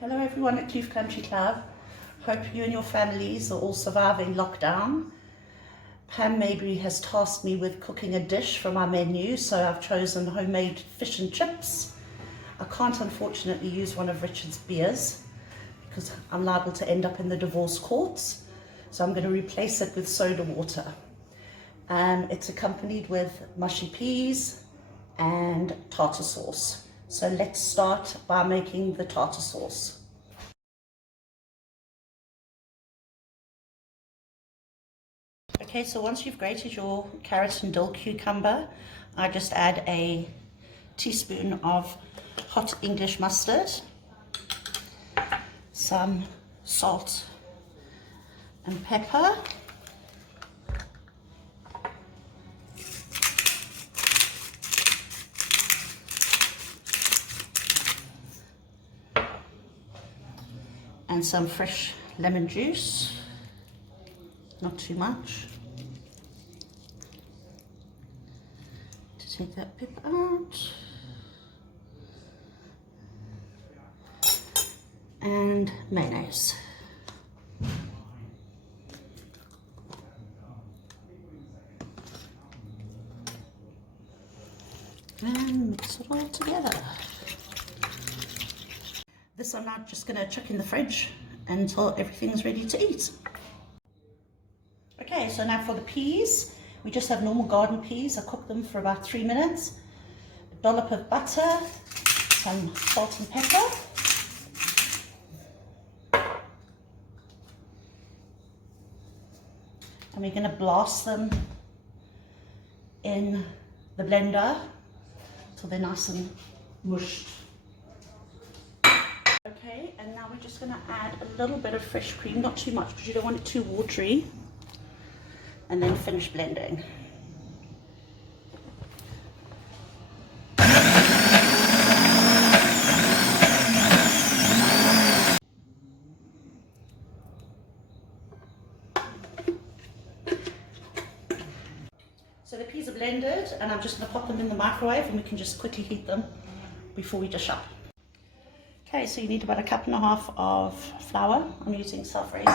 Hello everyone at Kloof Country Club. Hope you and your families are all surviving lockdown. Pam Maybury has tasked me with cooking a dish from our menu, so I've chosen homemade fish and chips. I can't unfortunately use one of Richard's beers because I'm liable to end up in the divorce courts, so I'm going to replace it with soda water. It's accompanied with mushy peas and tartar sauce. So let's start by making the tartar sauce. Okay, so once you've grated your carrot and dill cucumber, I just add a teaspoon of hot English mustard, some salt and pepper, and some fresh lemon juice, not too much, to take that pip out, and mayonnaise. And mix it all together. This I'm now just going to chuck in the fridge until everything's ready to eat. Okay, so now for the peas, we just have normal garden peas. I cook them for about 3 minutes. A dollop of butter, some salt and pepper. And we're going to blast them in the blender until they're nice and mushed. Okay, and now we're just going to add a little bit of fresh cream, not too much because you don't want it too watery, and then finish blending. So the peas are blended, and I'm just going to pop them in the microwave, and we can just quickly heat them before we dish up. Okay, so you need about 1.5 cups of flour. I'm using self-raising.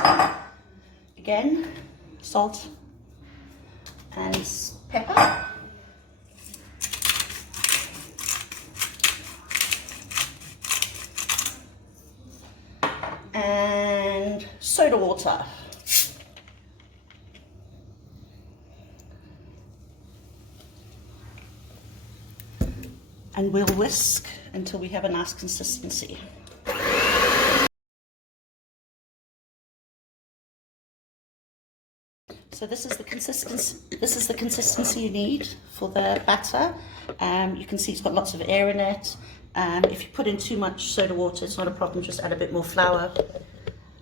Again, salt and pepper. And soda water. And we'll whisk until we have a nice consistency. So this is the consistency you need for the batter. You can see it's got lots of air in it. If you put in too much soda water, it's not a problem, just add a bit more flour,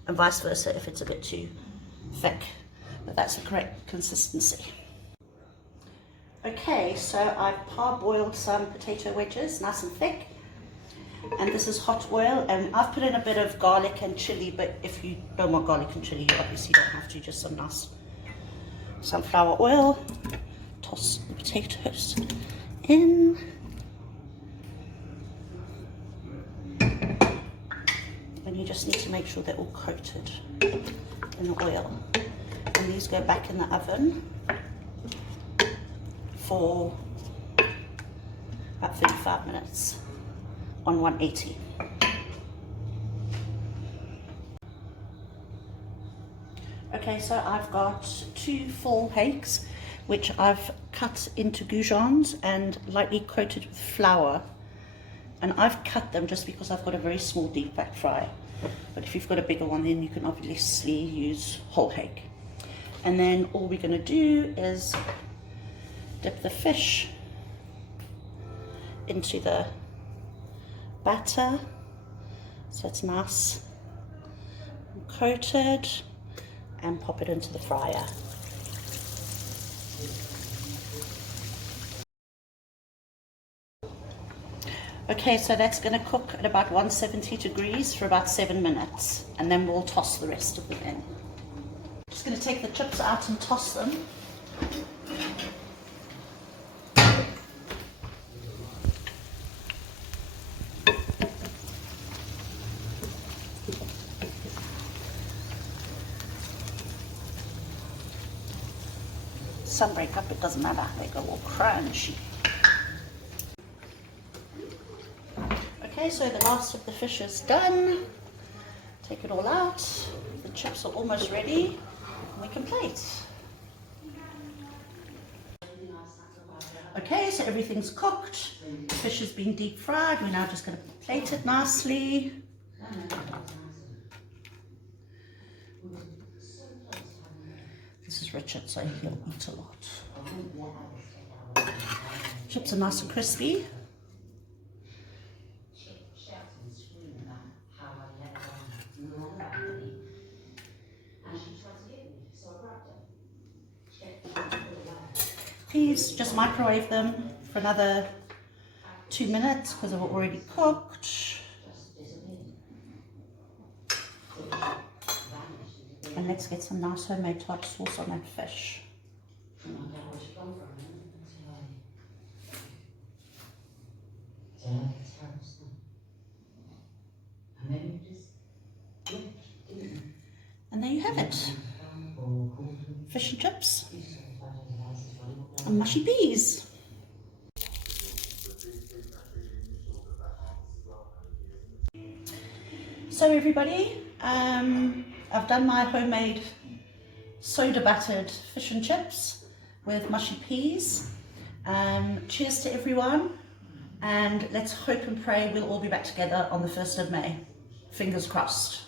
and vice versa if it's a bit too thick. But that's the correct consistency. Okay, so I've parboiled some potato wedges, nice and thick. And this is hot oil, and I've put in a bit of garlic and chili, but if you don't want garlic and chili, you obviously don't have to, just some nice sunflower oil. Toss the potatoes in. And you just need to make sure they're all coated in the oil. And these go back in the oven for about 35 minutes on 180. Okay, so I've got 2 full eggs, which I've cut into goujons and lightly coated with flour. And I've cut them just because I've got a very small deep fat fry. But if you've got a bigger one, then you can obviously use whole egg. And then all we're going to do is dip the fish into the batter so it's nice and coated, and pop it into the fryer. Okay, so that's going to cook at about 170 degrees for about 7 minutes, and then we'll toss the rest of them in. Just going to take the chips out and toss them. some break up, it doesn't matter, they go all crunchy. Okay, so the last of the fish is done. Take it all out. The chips are almost ready. We can plate. Okay, so everything's cooked. The fish has been deep fried. We're now just going to plate it nicely. This is Richard, so he'll eat a lot. Chips are nice and crispy. Peas, just microwave them for another 2 minutes because they're already cooked. And let's get some nice homemade tartar sauce on that fish. And there you have it. Fish and chips and mushy peas. So everybody, I've done my homemade soda battered fish and chips with mushy peas. Cheers to everyone, and let's hope and pray we'll all be back together on the 1st of May. Fingers crossed.